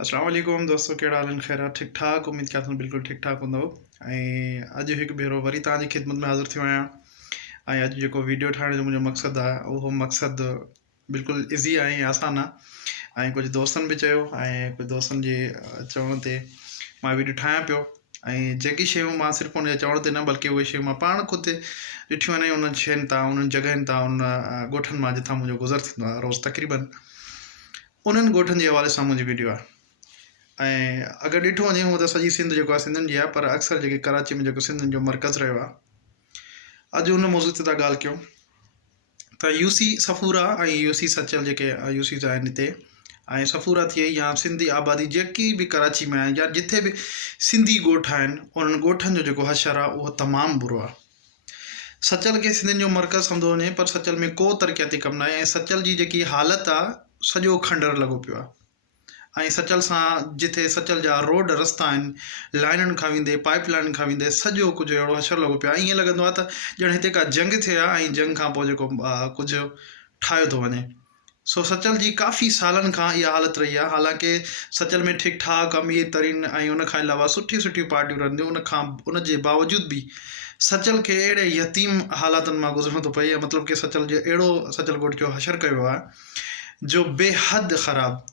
अस्सलाम वालेकुम दोस्तों, कहिड़ा हाल आहिनि? ख़ैर ठीक ठाक, उमेद कयां थो बिल्कुलु ठीकु ठाक हूंदव। अॼु हिकु भेरो वरी तव्हांजी ख़िदमत में हाज़िर थियो आहियां। अॼु जेको वीडियो ठाहिण जो मुंहिंजो मक़सदु आहे उहो मक़सदु बिल्कुलु ईज़ी आहे ऐं आसान आहे। कुझु दोस्तनि बि चयो कुझु दोस्तनि जे चवण ते मां वीडियो ठाहियां पियो। जेकी शयूं मां सिर्फ़ु उन जे चवण ते न बल्कि उहे शयूं मां पाण ख़ुदि ॾिठियूं आहिनि उन्हनि शयुनि तां, उन्हनि जॻहियुनि तां, उन ॻोठनि मां जिथां मुंहिंजो गुज़र थींदो आहे रोज़ु तक़रीबन उन्हनि ॻोठनि जे हवाले सां मुंहिंजी वीडियो आहे। अगरि ॾिठो वञे हूअं त सॼी सिंध जेको आहे सिंधियुनि जी आहे, पर अक्सर जेके कराची में जेको सिंधियुनि जो मर्कज़ रहियो आहे, अॼु उन मौज़ूअ ते था ॻाल्हि कयूं त यूसी सफ़ूरा ऐं यूसी सचल जेके यूसीस आहिनि हिते ऐं सफ़ूरा थी वई या सिंधी आबादी जेकी बि कराची में आहे या जिथे बि सिंधी ॻोठ आहिनि उन्हनि ॻोठनि जो जेको हशर आहे उहो तमामु बुरो आहे। सचल खे सिंधियुनि जो मर्कज़ सम्झो वञे पर सचल में को तरक़ियाती कमु न आहे ऐं सचल जी जेकी हालति आहे सॼो खंडर लॻो पियो आहे। सचल सां जिथे सचल जा रोड रस्ता आहिनि लाइनुनि खां वेंदे पाइप लाइन खां वेंदे सॼो कुझु अहिड़ो हशर लॻो पियो आहे। ईअं लॻंदो आहे त ॼण हिते का जंग थिए आहे जंग खां पोइ जेको कुझु ठाहियो थो वञे। सो सचल जी काफ़ी सालनि खां इहा हालत रही आहे। हालांकि सचल में ठीकु ठाक अमीर तरीन उन खां अलावा सुठियूं पार्टियूं रहंदियूं, उन जे बावजूद भी सचल के अहिड़े यतीम हालातनि मां गुज़रणो थो पए। मतलब कि सचल जो अहिड़ो सचल ॻोठ जो हशर कयो आहे जो बेहद ख़राबु।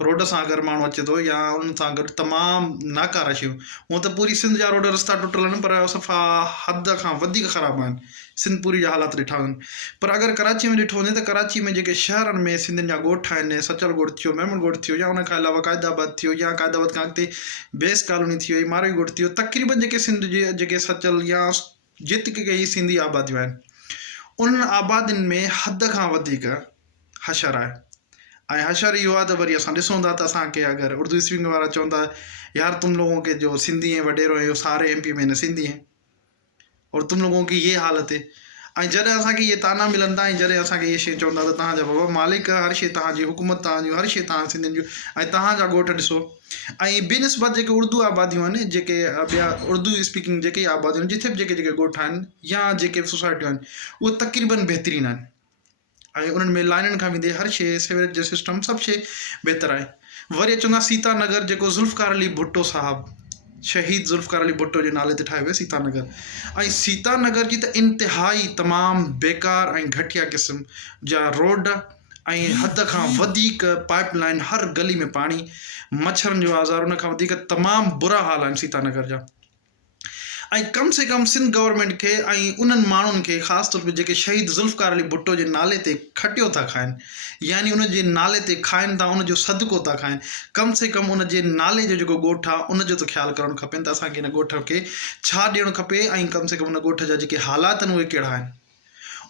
रोड सां अगरि माण्हू अचे थो या उन सां गॾु तमामु नाकारा शयूं, हूअं त पूरी सिंध जा रोड रस्ता टुटल आहिनि पर सफ़ा हद खां वधीक ख़राबु आहिनि। सिंध पूरी जा हालात ॾिठा आहिनि। पर अगरि कराची में ॾिठो वञे त कराची में जेके शहरनि में सिंधियुनि जा ॻोठ आहिनि, सचल ॻोठ थियो, मेमन ॻोठ थियो या उन खां अलावा क़ाइदाबाद थियो या क़ाइदाबाद खां अॻिते बेस कॉलोनी थी वई, मारवी ॻोठ थियो, तक़रीबन जेके सिंध जे जेके सचल या जेतिके सिंधी आबादियूं आहिनि उन्हनि आबादियुनि में हद खां वधीक हशर आहे। हशर इहो आहे त वरी असां ॾिसूं था त असांखे अगरि उर्दू स्पीकिंग वारा चवंदा यार तुम लोगों के जो सिंधी हैं वडेरो हैं सारे एमपी में न सिंधी हैं और तुम लोगों की ये हालत है। जॾहिं असांखे इहे ताना मिलनि था जॾहिं असांखे इहे शयूं चवंदा त तव्हांजा बाबा मालिक हर शइ तव्हांजी हुकूमत तव्हांजी हर शइ तव्हां सिंधियुनि जूं तव्हांजा ॻोठ ॾिसो। बेनिस्बत जेके उर्दू आबादियूं आहिनि जेके ॿिया उर्दू स्पीकिंग जेके आबादियूं आहिनि जिथे बि जेके ॻोठ आहिनि या जेके सोसाइटियूं आहिनि उहे तक़रीबन बहितरीन आहिनि उन्हनि में लाइनुनि खां वेंदे हर शइ सिवरेज जो सिस्टम सभु शइ बहितर आहे। वरी अचूं था सीता नगर जेको ज़ुल्फ़कार अली भुट्टो साहब शहीद ज़ुल्फ़कार अली भुट्टो जे नाले ते ठाहियो वियो सीता नगर। सीता नगर जी त इंतिहाई तमामु बेकार घटिया क़िस्म जा रोड हद खां वधीक पाइप लाइन, हर गली में पाणी, मच्छरनि जो आज़ार, उन खां वधीक तमामु बुरा हाल आहिनि सीता नगर जा। कम से कम सिंध गवर्नमेंट के उन्हनि माण्हुनि खे ख़ासि तौर पे जेके शहीद ज़ुल्फ़कार अली भुट्टो जे नाले ते खटियो था खाइनि यानी उन जे नाले ते खाइनि था, उन जो सदको था खाइनि, कम से कम उन जे नाले जो जेको ॻोठ आहे उन जो त ख़्यालु करणु खपे त असांखे इन ॻोठ खे छा ॾियणु खपे कम से कम उन ॻोठ जा जेके हालात आहिनि उहे कहिड़ा आहिनि।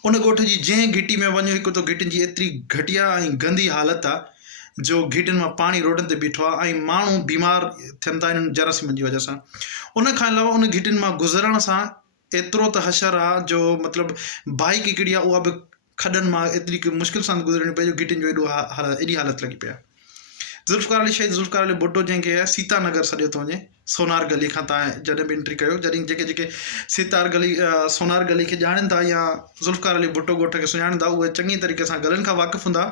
उन ॻोठ जी जंहिं घिटी में वञो हिकु त घिटियुनि जी एतिरी घटिया गंदी हालत आहे जो घिटियुनि मां पाणी रोडनि ते बीठो आहे माण्हू बीमार थियनि था इन्हनि जरासीमनि जी वजह सां। उन खां अलावा उन घिटियुनि मां गुज़रण सां एतिरो त हशर आहे जो मतिलबु बाइक हिकिड़ी आहे उहा बि खॾनि मां एतिरी मुश्किल सां गुज़रणी पए जो घिटियुनि जो एॾी हालत लॻी पई आहे। ज़ुल्फ़कार अली शहीद ज़ुल्फ़कार अली भुट्टो जंहिंखे सीता नगर सॾियो थो वञे, सोनार गली खां तव्हां जॾहिं बि एंट्री कयो, जॾहिं जेके सोनार गली खे ॼाणनि था या ज़ुल्फ़कार अली भुट्टो ॻोठ खे सुञाणनि था उहे चङी तरीक़े सां गलियुनि खां वाक़ुफ़ु हूंदा।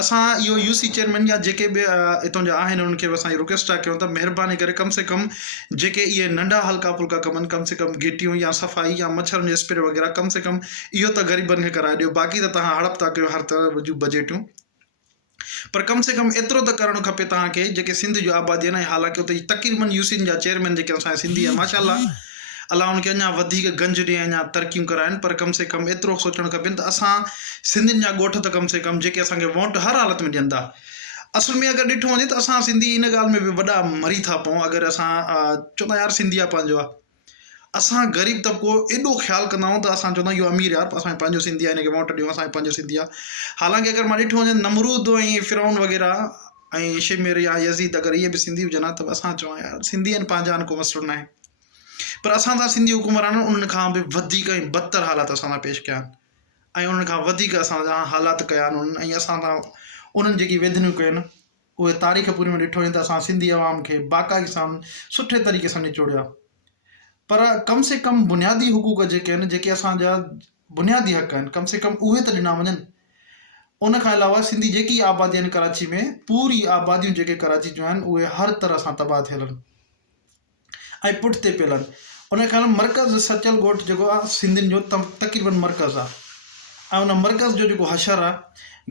असां इहो यूसी चेयरमैन या जेके बि हितां जा आहिनि उन्हनि खे असां रिक्वेस्ट था कयूं त महिरबानी करे कम से कम जेके इहे नंढा हल्का फुल्का कम आहिनि, कम से कम घिटियूं या सफ़ाई या मच्छरनि जो स्प्रे वग़ैरह कम से कम इहो त ग़रीबनि खे कराए ॾियो। बाक़ी त तव्हां हड़प था कयो हर तरह जूं बजेटियूं, पर कम से कम एतिरो त करणु खपे तव्हांखे जेके सिंध जो आबादी आहिनि। हालांकि उते तक़रीबन यूसीन जा चेयरमैन जेके असांजा सिंधी आहे माशाल्लाह अलाह उनखे अञा वधीक गंज ॾिए, अञा तरक़ियूं कराइनि, पर कम से कम एतिरो सोचणु खपे त असां सिंधियुनि जा ॻोठ त कम से कम जेके असांखे वोट हर हालत में ॾियनि था। असल में अगरि ॾिठो वञे त असां सिंधी इन ॻाल्हि में बि वॾा मरी था पऊं। अगरि असां चवंदा यार सिंधी आहे पंहिंजो आहे, असां ग़रीब तबिको एॾो ख़्यालु कंदा आहियूं त असां चवंदा आहियूं इहो अमीर यार असांजो पंहिंजो सिंधी आहे, हिनखे वोट ॾियूं, असांजो पंहिंजो सिंधी आहे। हालांकि अगरि मां ॾिठो वञे नमरूद फ़िरौन वग़ैरह शिमिर या यज़ीद अगरि इहे बि सिंधी हुजनि त असां चवां यार सिंधी आहिनि पंहिंजा आहिनि, को मसइलो न आहे। पर असां सां सिंधी हुकुमरान उन्हनि खां बि वधीक बदतर हालात असां सां पेश कया आहिनि उन्हनि खां वधीक असांजा हालात कया आहिनि उन्हनि असां सां उन्हनि जेकी वेदनियूं कयूं आहिनि उहे तारीख़ पूरी में ॾिठो वञे त असां सिंधी अवाम खे बाक़ाइदे सां सुठे तरीक़े सां निचोड़ियो आहे। पर कम से कम बुनियादी हुकूक जेके आहिनि, जेके असांजा बुनियादी हक़ आहिनि, कम से कम उहे त ॾिना वञनि। उन खां अलावा सिंधी जेकी आबादी आहिनि कराची में, पूरी आबादियूं जेके कराची जूं आहिनि उहे हर तरह सां तबाह थियल आहिनि ऐं पुठिते पियल आहिनि। उन खां मर्कज़ सचल ॻोठ जेको आहे सिंधियुनि जो तक़रीबन मर्कज़ आहे। ऐं उन मर्कज़ जो जेको हशर आहे,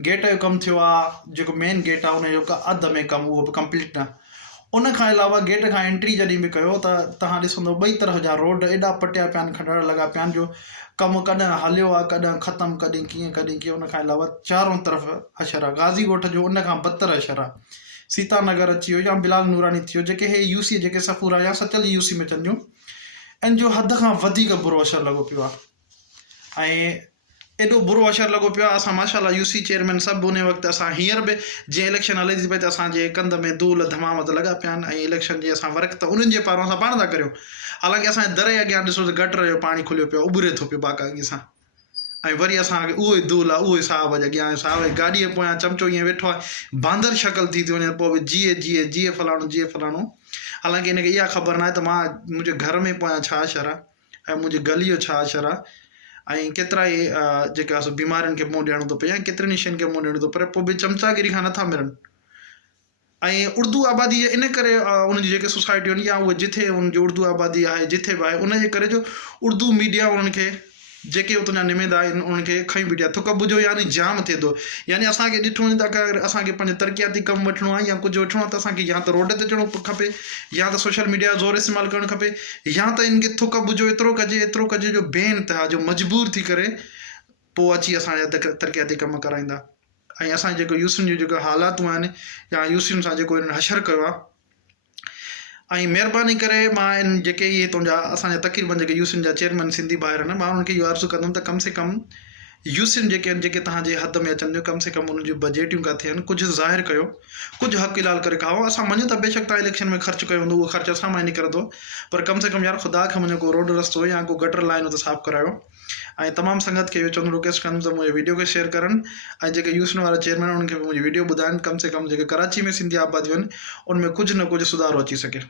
गेट जो कमु थियो आहे, जेको मेन गेट आहे उनजो अधु में कमु उहो बि कंप्लीट न। उन खां अलावा गेट खां एंट्री जॾहिं बि कयो त तव्हां ॾिसंदो ॿई तरफ़ जा रोड एॾा पटिया पिया आहिनि, खंडड़ लॻा पिया आहिनि जो कमु कॾहिं हलियो आहे, कॾहिं ख़तमु, कॾहिं कीअं कॾहिं कीअं। उन खां अलावा चारों तरफ़ हशर आहे। गाज़ी ॻोठ जो उन खां बदतर हशर आहे। सीता नगर अची वियो या बिलाल नूरानी थी वियो, जेके हे यूसी जेके सफ़ूरा या सचल यूसी में चवंदियूं, इन जो हद खां वधीक बुरो असरु लॻो पियो आहे। ऐं एॾो बुरो असरु लॻो पियो आहे। असां माशाल्लाह यूसी चेयरमैन सभु उन वक़्तु असां हींअर बि जीअं इलेक्शन हले थी पई त असांजे कंध में धूल धमामत लॻा पिया आहिनि ऐं इलेक्शन जी असां वर्क त उन्हनि जे पारां असां पाण था करियूं। हालांकि असांजे दर जे अॻियां ॾिसो त गटर जो पाणी खुलियो पियो, उॿरे थो पियो बाक़ाइदगी सां, ऐं वरी असांखे उहो ई धूल आहे, उहो ई साहब जे अॻियां साहब गाॾीअ पोयां चमचो ईअं वेठो आहे, बांदर शक्ल थी वञे, पोइ बि जीए फलाणो जीए फलाणो। हालांकि हिनखे इहा ख़बर न आहे त मां मुंहिंजे घर में पोयां छा असरु आहे ऐं मुंहिंजी गली जो छा असरु आहे, ऐं केतिरा ई जेका बीमारियुनि खे मुंहुं ॾियणो थो पए या केतिरनि ई शयुनि खे मुंहुं ॾियणो थो पए, पोइ बि चमचागिरी खां नथा मिलनि। ऐं उर्दू आबादी इन करे उन्हनि जी जेके सोसाइटियूं आहिनि या उहे जिथे उनजी उर्दू आबादी आहे जिथे बि आहे, उनजे करे जो उर्दू मीडिया उन्हनि खे जेके उतां जा निमेदा आहिनि उन्हनि खे खई बीठी आहे, थुक बुझो यानी जाम थिए थो। यानी असांखे ॾिठो वञे त अगरि असांखे पंहिंजो तरक़ियाती कमु वठिणो आहे या कुझु वठिणो आहे त असांखे या त रोड ते अचिणो खपे, या त सोशल मीडिया जो ज़ोर इस्तेमालु करणु खपे, या त इनखे थुक बुझो एतिरो कजे जो बेइंतिहा जो मजबूर थी करे पोइ अची असांजा तरक़ियाती कमु कराईंदा। ऐं असांजे जेको यूसियुनि जूं जेको हालातूं आहिनि या यूसियुनि सां जेको हिननि हशर कयो आहे, ऐं महिरबानी करे मां इन जेके इहे तुंहिंजा असांजा तक़रीबन जेके यूसियुनि जा चेयरमैन सिंधी भाइर आहिनि, मां उन्हनि खे इहो अर्ज़ु कंदुमि त कम से कम यूसियुनि जेके आहिनि जेके तव्हांजे हद में अचनि थियूं, कम से कम उन्हनि जूं बजेटियूं किथे आहिनि कुझु ज़ाहिर कयो, कुझु हक़ इलाल करे खाओ। असां मञूं था बेशक तव्हां इलेक्शन में ख़र्चु कयो हूंदो, उहो ख़र्चु असां मां ई निकिरंदो, पर कम से कम यार ख़ुदा खे मुंहिंजो को रोड रस्तो या को गटर लाइन त साफ़ु करायो। ऐं तमामु संगत खे इहो चवंदुमि, रिक्वेस्ट कंदुमि त मुंहिंजे वीडियो खे शेयर करनि ऐं जेके यूसियुनि वारा चेयरमैन उन्हनि खे मुंहिंजी वीडियो ॿुधाइनि, कम से कम जेके कराची में सिंधी आबादियूं आहिनि उनमें कुझु न कुझु सुधारो अची सघे।